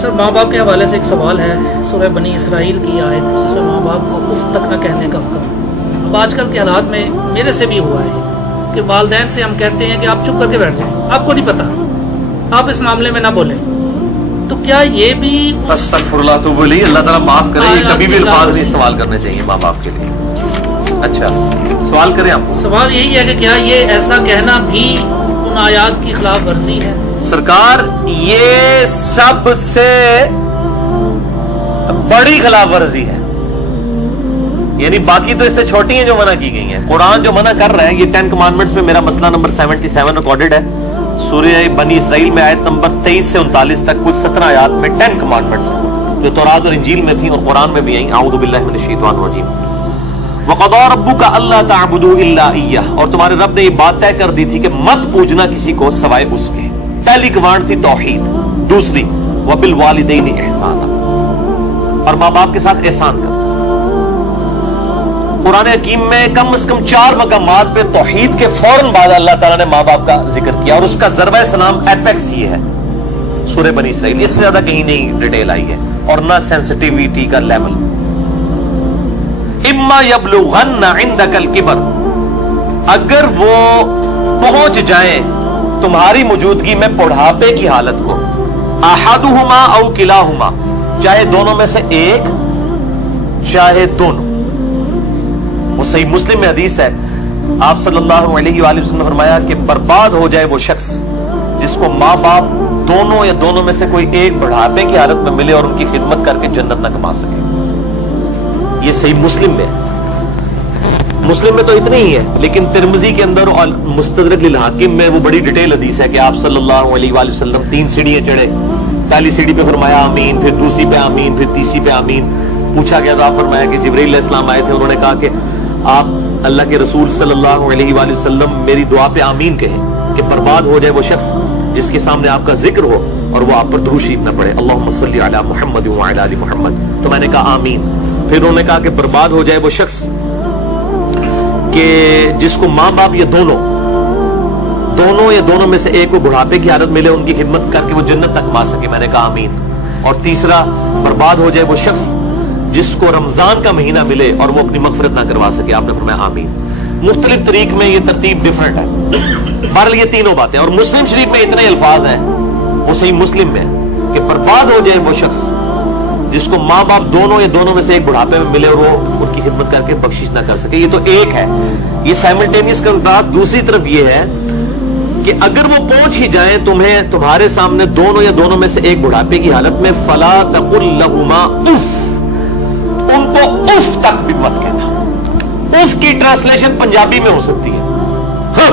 Sir माँ बाप के हवाले से एक सवाल है, सूरह बनी इसराइल की आयत जिसमें माँ बाप को उफ तक न कहने का हुक्म। अब आजकल के हालात में मेरे से भी हुआ है कि वालिदैन से हम कहते हैं कि आप चुप करके बैठ जाएं, आपको नहीं पता, आप इस मामले में ना बोलें। तो क्या ये भी अस्तगफिरुल्लाह तो बोली, अल्लाह ताला माफ करे, ये कभी भी अल्फाज नहीं इस्तेमाल करने चाहिए माँ बाप के लिए। अच्छा सवाल करें आप? सवाल यही है कि क्या ये ऐसा कहना भी उन आयात की खिलाफ वर्जी है? सरकार ये सबसे बड़ी खिलाफ वर्जी है, यानी बाकी तो इससे छोटी हैं जो मना की गई हैं। कुरान जो मना कर रहा है, ये 10 कमांडमेंट्स में मेरा मसला नंबर 77 रिकॉर्डेड है, सूरह बनी इसराइल में आयत नंबर 23 से 39 तक कुछ 17 आयात में 10 कमांडमेंट्स हैं जो तौरात और इंजील में थी और कुरान में भी आई। आऊज़ु बिल्लाहि मिनश शैतानिर रजीम। वक़ज़ा रब्बुका अल्ला तअबुदू इल्ला इय्याह, और तुम्हारे रब ने ये बात तय कर दी थी कि मत पूजना किसी को सिवाय उसके। पहली कमांड थी तौहीद, दूसरी वबिल वालिदैनि इहसाना, और माँ बाप के साथ एहसान कर। कुरान हकीम में कम से कम 4 मकामात पे तौहीद के फौरन बाद अल्लाह ताला ने माँ बाप का जिक्र किया, और उसका ज़रवा सलाम एपेक्स ये है सूरह बनी इसराइल। इससे ज्यादा कहीं नहीं डिटेल आई है और ना सेंसिटिविटी का लेवल। इम्मा यबलुगन्ना इंदकल किबर, अगर वो पहुंच जाए तुम्हारी मौजूदगी में बुढ़ापे की हालत को, अहदुहुमा औ किलाहुमा, चाहे दोनों में से एक चाहे दोनों। वो सही मुस्लिम में हदीस है, आप सल्लल्लाहु अलैहि वसल्लम ने फरमाया कि बर्बाद हो जाए वो शख्स जिसको माँ बाप दोनों या दोनों में से कोई एक बुढ़ापे की हालत में मिले और उनकी खिदमत करके जन्नत न कमा सके। ये सही मुस्लिम में, मुस्लिम में तो इतनी ही है, लेकिन तिरमिज़ी के अंदर और मुस्तदरक लिल हाकिम में वो बड़ी डिटेल हदीस है कि आप सल्लल्लाहु अलैहि वसल्लम 3 सीढ़ियां चढ़े, पहली सीढ़ी पे फरमाया आमीन, फिर दूसरी पे आमीन, फिर तीसरी पे आमीन। पूछा गया तो आप फरमाया कि जिब्रील अलैहिस्सलाम आए थे, उन्होंने कहा कि आप अल्लाह के रसूल सल्लल्लाहु अलैहि वसल्लम मेरी दुआ पे आमीन कहें कि बर्बाद हो जाए वो शख्स जिसके सामने आपका जिक्र हो और वो आप पर दुरूद शरीफ न पढ़े, अल्लाहुम्मा सल्ली अला मुहम्मद व अला आलि मुहम्मद। तो मैंने कहा आमीन। फिर उन्होंने कहा कि बर्बाद हो जाए वो शख्स कि जिसको माँ बाप या दोनों या दोनों में से एक को बुढ़ापे की हालत मिले, उनकी खिदमत करके वो जन्नत तक कमा सके, मैंने कहा आमीन। और तीसरा, बर्बाद हो जाए वो शख्स जिसको रमजान का महीना मिले और वो अपनी मगफिरत ना करवा सके, आपने फरमाया आमीन। मुख्तलिफ तरीक में ये तरतीब डिफरेंट है, बहरहाल ये तीनों बातें। और मुस्लिम शरीफ में इतने अल्फाज हैं, वो सही मुस्लिम में, कि बर्बाद हो जाए वो शख्स जिसको माँ बाप दोनों या दोनों में से एक बुढ़ापे में मिले और वो उनकी खिदमत करके बख्शिश ना कर सके। ये तो एक है, ये साइमल्टेनियस कंट्रास्ट। दूसरी तरफ ये है कि अगर वो पहुंच ही जाए तुम्हें, तुम्हारे सामने दोनों या दोनों में से एक बुढ़ापे की हालत में, फला तकुल लहुमा उफ, उनको उफ तक भी मत कहना। उफ की ट्रांसलेशन पंजाबी में हो सकती है हाँ।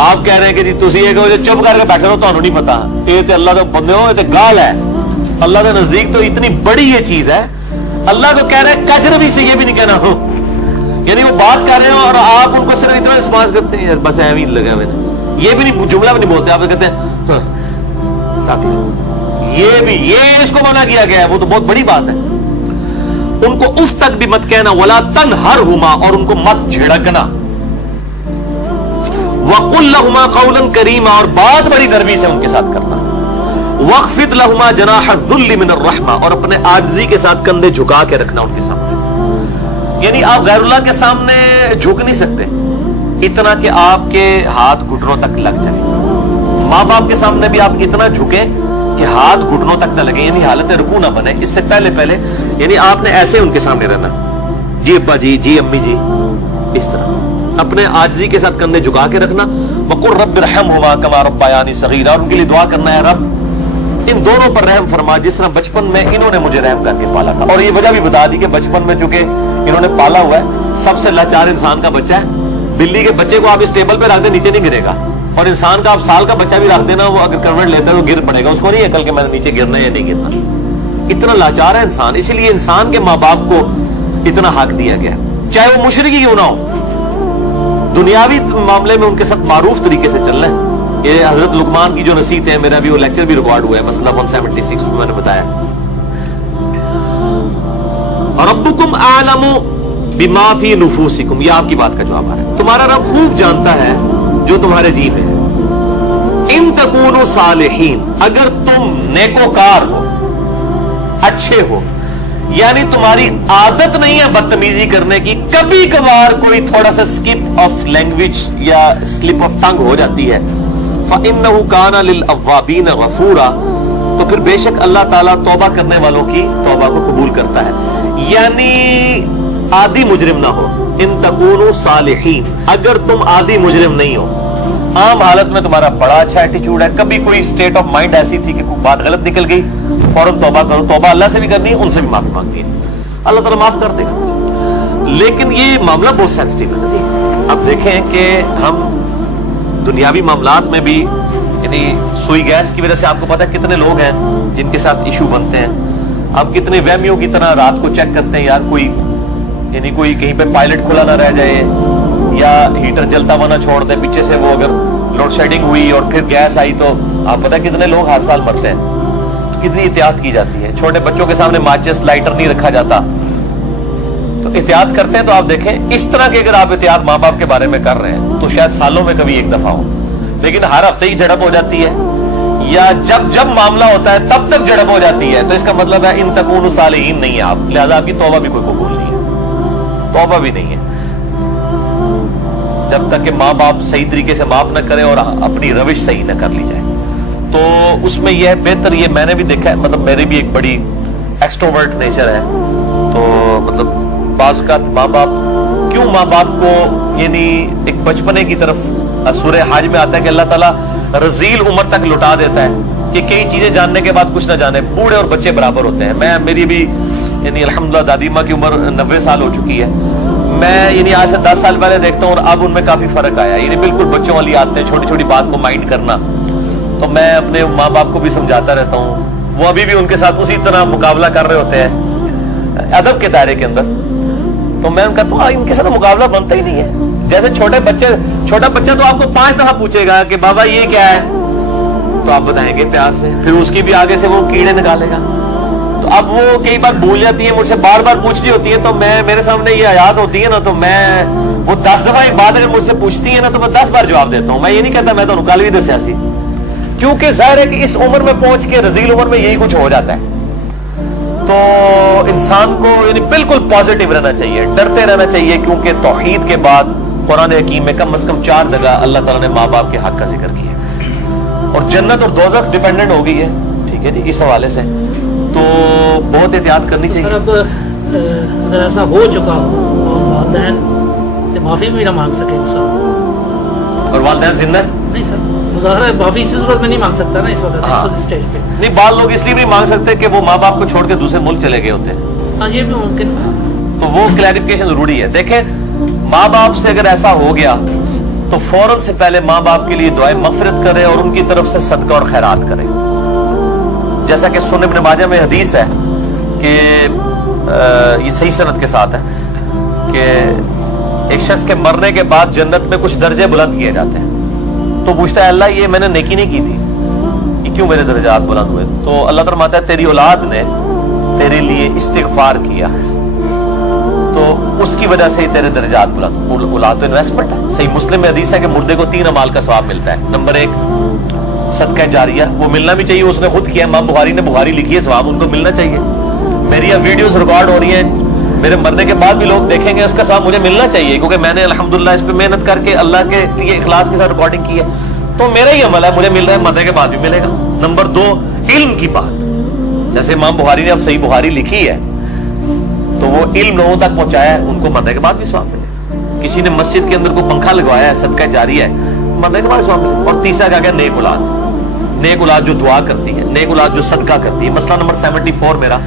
आप कह रहे हैं कि जी तुसी ये कहो चुप करके बैठे रहो, तो नहीं पता, ये तो अल्लाह तो बंदे हो, ये तो गाल है। अल्लाह के नजदीक तो इतनी बड़ी ये चीज है, अल्लाह तो कह रहे हैं कजरबी से ये भी नहीं कहना हो, यानी वो बात कर रहे हो और आप उनको सिर्फ इतना रिस्पॉन्स करते हैं, यार बस ऐਵੇਂ ही लगा मैंने, ये भी नहीं, जुमला भी नहीं बोलते, आप कहते हैं हाँ, ये भी, ये इसको मना किया गया है, वो तो बहुत बड़ी बात है। उनको उफ तक भी मत कहना, वला तनहरहुमा, और उनको मत झिड़कना, वकुल लहुमा कौलन करीमा, और बात बड़ी नरमी से उनके साथ करना, वख्फिद लहुमा जनाह दुल्ली मिनर रहमा, और अपने आजिज़ी के साथ कंधे झुका के रखना उनके सामने। यानी आप गैरुल्लाह के सामने झुक नहीं सकते इतना कि आपके हाथ घुटनों तक लग जाए। माँ बाप के सामने भी आप इतना झुके कि हाथ घुटनों तक न लगे, यानी हालत रुकू ना बने। इससे पहले यानी आपने ऐसे उनके सामने रहना, जी अब्बा जी, जी अम्मी जी, इस तरह अपने आजिज़ी के साथ कंधे झुका के रखना। वकुल रब्बिरहमहुमा कमा रब्बयानी सगीरा, और उनके लिए दुआ करना है, रब इन दोनों पर रहम फरमा जिस तरह बचपन में इन्होंने मुझे रहम करके पाला था। और ये वजह भी बता दी कि बचपन में चूंकि इन्होंने पाला हुआ है, सबसे लाचार इंसान का बच्चा है। बिल्ली के बच्चे को आप इस टेबल पे रख दे, नीचे नहीं गिरेगा, और इंसान का आप साल का बच्चा भी रख देना, वो अगर करवट लेता है वो गिर पड़ेगा, उसको नहीं अकल के मैंने नीचे गिरना है या नहीं गिरना। इतना लाचार है इंसान, इसीलिए इंसान के माँ बाप को इतना हक दिया गया, चाहे वो मुशरिक ही क्यों ना हो। दुनियावी मामले में उनके साथ मारूफ तरीके से चलना है। ये हजरत लुकमान की जो नसीहत है, मेरा भी वो लेक्चर भी रिकॉर्ड हुआ है, मसला 176 में मैंने बताया। रब्बुकुम आलमु बिमा फी नुफूसिकुम, ये आपकी बात का जवाब आ रहा है। तुम्हारा रब खूब जानता है जो तुम्हारे जी में है। इन तकूनु सालिहीन, अगर तुम नेकोकार हो, अच्छे हो, यानी तुम्हारी आदत नहीं है बदतमीजी करने की, कभी कभार कोई थोड़ा सा स्किप ऑफ लैंग्वेज या स्लिप ऑफ टंग हो जाती है, फ़इन्नहु काना लिल अव्वाबीन गफूरा, तो फिर बेशक अल्लाह ताला तौबा करने वालों की तौबा को कबूल करता है। यानी आदि मुजरिम ना हो, इन तकूनु सालिहीन, अगर तुम आदि मुजरिम नहीं हो, आम हालत में तुम्हारा बड़ा अच्छा एटीट्यूड है, कभी कोई स्टेट ऑफ माइंड ऐसी थी कि कोई बात गलत निकल गई, फौरन तौबा करो, तौबा अल्लाह से भी करनी है, उनसे भी माफी मांगनी है, अल्लाह ताला माफ कर देगा। लेकिन ये मामला बहुत सेंसिटिव है ना जी। अब देखें कि हम दुनियावी मामलात में भी, यानी सुई गैस की वजह से आपको पता है कितने लोग हैं जिनके साथ इशू बनते हैं। आप कितने वहमियों की तरह रात को चेक करते हैं, यार कोई यानी कोई कहीं पे पायलट खुला ना रह जाए, या हीटर जलता हुआ ना छोड़ दे पीछे से, वो अगर लोड शेडिंग हुई और फिर गैस आई तो आप पता है कितने लोग हर साल मरते हैं। तो कितनी एहतियात की जाती है, छोटे बच्चों के सामने माचिस लाइटर नहीं रखा जाता, तो एहतियात करते हैं। तो आप देखें इस तरह की अगर आप एहतियात माँ बाप के बारे में कर रहे हैं तो शायद सालों में कभी एक दफा हो, लेकिन हर हफ्ते ही झड़प हो जाती है, या जब जब मामला होता है तब तक झड़प हो जाती है, तो इसका मतलब है इन तकूनु सालिहीन नहीं है आप, लिहाजा आपकी तौबा भी कोई कबूल नहीं है, तौबा भी नहीं है। जब तक कि माँ बाप सही तरीके से माफ न करें और अपनी रविश सही न कर ली जाए, तो उसमें यह बेहतर, ये मैंने भी देखा है, मतलब मेरी भी एक बड़ी एक्सट्रोवर्ट नेचर है, तो मतलब बाज़ का माँ बाप, क्यों माँ बाप को यानी एक बचपने की तरफ, सूरह हज में आता है कि अल्लाह ताला रजील उम्र तक लुटा देता है कि कई चीजें जानने के बाद कुछ ना जाने, बूढ़े और बच्चे बराबर होते हैं। मेरी भी यानी अल्हम्दुलिल्लाह दादी माँ की उम्र 90 साल हो चुकी है, मैं यानी आज से 10 साल पहले देखता हूँ और अब उनमें काफी फर्क आया, यानी बिल्कुल बच्चों वाली आदतें, छोटी छोटी बात को माइंड करना। तो मैं अपने माँ बाप को भी समझाता रहता हूँ, वो अभी भी उनके साथ उसी तरह मुकाबला कर रहे होते हैं अदब के दायरे के अंदर। तो मैं उनका तो इनके साथ मुकाबला बनता ही नहीं है। जैसे छोटा बच्चा तो आपको 5 दफा पूछेगा कि बाबा ये क्या है, तो आप बताएंगे प्यार से, फिर उसकी भी आगे से वो कीड़े निकालेगा। तो अब वो कई बार भूल जाती है, मुझसे बार बार पूछ रही होती है, तो मैं, मेरे सामने ये आयात होती है ना, तो मैं वो 10 दफा एक बात अगर मुझसे पूछती है ना, तो मैं 10 बार जवाब देता हूँ। मैं ये नहीं कहता मैं तो निकाल भी दे सियासी, क्योंकि जाहिर है कि इस उम्र में पहुंच के, रजील उम्र में यही कुछ हो जाता है। तो इंसान को यानी बिल्कुल पॉजिटिव रहना चाहिए, डरते रहना चाहिए, क्योंकि तौहीद के बाद कुरान हकीम में कम से कम 4 जगह अल्लाह ताला ने माँ बाप के हक का जिक्र किया, और जन्नत और दोज़ख डिपेंडेंट हो गई है, ठीक है जी, इस हवाले से तो बहुत एहतियात करनी चाहिए। सर, अब अगर ऐसा हो चुका हो और वालिदैन से माफी भी ना मांग सके इंसान, और वालिदैन जिंदा है, नहीं सर, मुज़ाहरा माफी इसी सूरत में नहीं मांग सकता ना इस वक्त, हाँ। इस स्टेज पे नहीं, बाल लोग इसलिए नहीं मांग सकते कि वो माँ बाप को छोड़ के दूसरे मुल्क चले गए होते हैं, हाँ ये भी मुमकिन है। तो वो क्लैरिफिकेशन जरूरी है। देखें, माँ बाप से अगर ऐसा हो गया तो फौरन से पहले माँ बाप के लिए दुआए मगफिरत करें और उनकी तरफ से सदका और खैरात करें। जैसा कि सुनन इब्न माजा में हदीस है कि ये सही सनद के साथ है कि एक शख्स के मरने के बाद जन्नत में कुछ दर्जे बुलंद किए जाते हैं। तो पूछता है, अल्लाह ये मैंने नेकी नहीं की थी, ये क्यों मेरे दर्जात बुलंद हुए? तो अल्लाह ताला फरमाता है, तेरी औलाद ने तेरे लिए इस्तिगफार किया, तो उसकी वजह से ही तेरे दर्जात बुलंद। औलाद तो इन्वेस्टमेंट है। सही मुस्लिम में हदीस है कि मुर्दे को 3 अमाल का सवाब मिलता है। नंबर 1 सदका जारिया, वो मिलना भी चाहिए, उसने खुद किया, इमाम बुखारी ने बुखारी लिखी है, सवाब उनको मिलना चाहिए। मेरी अब वीडियोस रिकॉर्ड हो रही हैं, मेरे मरने के बाद भी लोग देखेंगे, इसका सवाब मुझे मिलना चाहिए, क्योंकि मैंने अल्हम्दुलिल्लाह इस पे मेहनत करके अल्लाह के लिए इखलास के साथ रिकॉर्डिंग की है, तो मेरा ही अमल है, मुझे मिल रहा है, मरने के बाद भी मिलेगा। नंबर 2 इल्म की बात, जैसे इमाम बुखारी ने अब सही बुखारी लिखी है, तो वो इल्म लोगों तक पहुंचाया है, उनको मरने के बाद भी सवाब मिलेगा। किसी ने मस्जिद के अंदर को पंखा लगवाया है, सदका जारिया है, मरने के बाद सवाब मिलेगा। और तीसरा क्या गया, नेक औलाद, नेक औलाद जो दुआ करती है, नेक औलाद जो सदका करती है। मसला नंबर 74 मेरा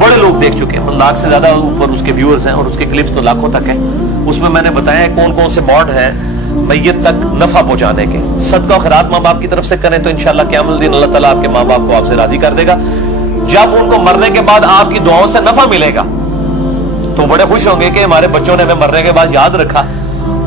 बड़े लोग देख चुके हैं, 1 लाख से ज्यादा ऊपर उसके व्यूअर्स हैं और उसके क्लिप्स तो लाखों तक हैं। उसमें मैंने बताया कौन कौन से मॉड हैं मैयत तक नफा पहुंचाने के। सदका और खैरात माँ बाप की तरफ से करें तो इंशाल्लाह क़यामत दिन अल्लाह ताला आपके माँ बाप को आपसे राजी कर देगा। जब उनको मरने के बाद आपकी दुआओं से नफा मिलेगा तो बड़े खुश होंगे कि हमारे बच्चों ने हमें मरने के बाद याद रखा।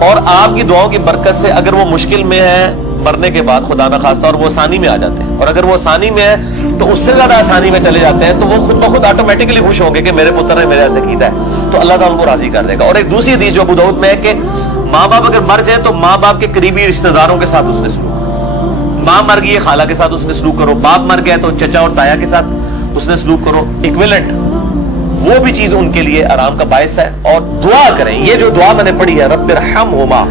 और आपकी दुआओं की बरकत से अगर वो मुश्किल में है मरने के बाद, खुदा ना खास्ता, और वो आसानी में आ जाते हैं, और अगर वो आसानी में है तो उससे ज्यादा आसानी में चले जाते हैं, तो वो खुद ब खुद ऑटोमेटिकली खुश होंगे कि मेरे पुत्र ने मेरे ऐसे कीता है, तो अल्लाह ताला उनको राजी कर देगा। और एक दूसरी हदीस जो अबू दाऊद में है कि माँ बाप अगर मर जाए तो माँ बाप के करीबी रिश्तेदारों के साथ उसने सुलूक, ماں مر گئی ہے خالہ کے ساتھ اس نے سلوک کرو, باپ مر گیا تو چچا اور تایا کے ساتھ اس نے سلوک کرو, ایکویلنٹ وہ بھی چیز ان کے لیے آرام کا باعث ہے. اور دعا کریں, یہ جو دعا میں نے پڑھی ہے رب ارحمہما,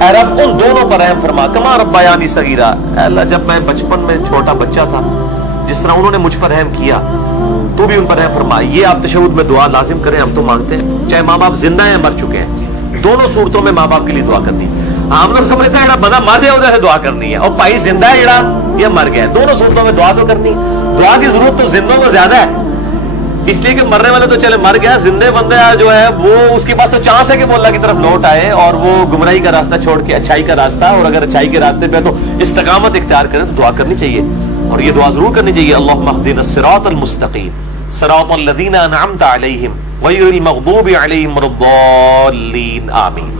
اے رب ان دونوں پر رحم فرما, کما ربیانی صغیرا, اے اللہ جب میں بچپن میں چھوٹا بچہ تھا جس طرح انہوں نے مجھ پر رحم کیا تو بھی ان پر رحم فرما. یہ آپ تشہد میں دعا لازم کریں, ہم تو مانگتے ہیں چاہے ماں باپ زندہ ہیں مر چکے ہیں, دونوں صورتوں میں ماں باپ کے لیے دعا کرنی. ہم لوگ سمجھتے ہیں بندہ مر گیا ادھر سے دعا کرنی ہے, اور بھائی زندہ ہے جڑا یہ مر گیا, دونوں صورتوں میں دعا تو کرنی. دعا کی ضرورت تو زندوں کو زیادہ ہے, اس لیے کہ مرنے والے تو چلے مر گیا, زندے بندے جو ہے وہ اس کے پاس تو چانس ہے کہ وہ اللہ کی طرف لوٹ آئے اور وہ گمراہی کا راستہ چھوڑ کے اچھائی کا راستہ, اور اگر اچھائی کے راستے پہ تو استقامت اختیار کریں تو دعا کرنی چاہیے. اور یہ دعا ضرور کرنی چاہیے, اللہم اہدنا الصراط المستقیم صراط الذین انعمت علیہم غیر المغضوب علیہم ولا الضالین, آمین.